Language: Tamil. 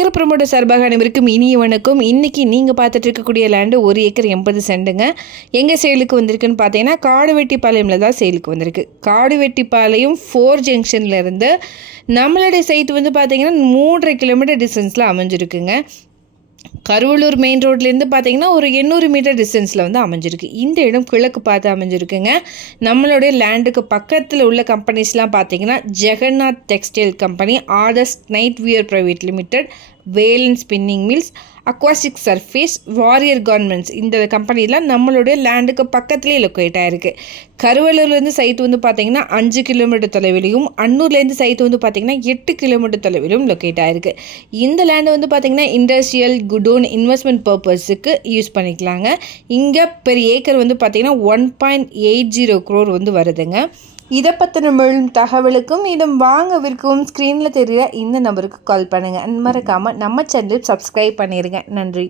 பயங்கர ப்ரமோட சார்பாக அனைவருக்கும் இனிய வணக்கம். இன்றைக்கி நீங்கள் பார்த்துட்டு இருக்கக்கூடிய லேண்டு 1 ஏக்கர் 80 சென்ட்டுங்க. எங்கே சேலுக்கு வந்திருக்குன்னு பார்த்தீங்கன்னா காடுவெட்டிப்பாளையமில் தான் சேலுக்கு வந்திருக்கு. காடுவெட்டிப்பாளையம் 4 ஜங்ஷன்லேருந்து நம்மளுடைய சைட்டு வந்து பார்த்திங்கன்னா 3.5 கிலோமீட்டர் டிஸ்டன்ஸில் அமைஞ்சிருக்குங்க. கருவலூர் மெயின் ரோட்லேருந்து பார்த்தீங்கன்னா ஒரு 800 மீட்டர் டிஸ்டன்ஸில் வந்து அமைஞ்சிருக்கு. இந்த இடம் கிழக்கு பார்த்து அமைஞ்சிருக்குங்க. நம்மளுடைய லேண்டுக்கு பக்கத்தில் உள்ள கம்பெனிஸ்லாம் பார்த்தீங்கன்னா Jagannath textile company, Adarsh night wear private limited, Velan spinning mills, acoustic surface, warrior garments, இந்த கம்பெனிலாம் நம்மளுடைய லேண்டுக்கு பக்கத்துலேயே லொக்கேட் ஆகிருக்கு. கருவலூர்லேருந்து சைட்டு வந்து பார்த்திங்கன்னா 5 கிலோமீட்டர் தொலைவிலையும், அன்னூர்லேருந்து சைட்டு வந்து பார்த்திங்கன்னா 8 கிலோமீட்டர் தொலைவிலும் லொக்கேட் ஆகிருக்கு. இந்த லேண்டு வந்து பார்த்திங்கன்னா இண்டஸ்ட்ரியல், குடோன், இன்வெஸ்ட்மெண்ட் பர்பஸுக்கு யூஸ் பண்ணிக்கலாங்க. இங்கே பெரிய ஏக்கர் வந்து பார்த்திங்கன்னா 1.80 crore வந்து வருதுங்க. இதை பற்றின மேலும் தகவலுக்கும் இடம் வாங்க விற்கவும் ஸ்க்ரீனில் தெரிகிற இந்த நம்பருக்கு கால் பண்ணுங்கள். மறக்காமல் நம்ம சேனல் சப்ஸ்கிரைப் பண்ணிடுங்க. நன்றி.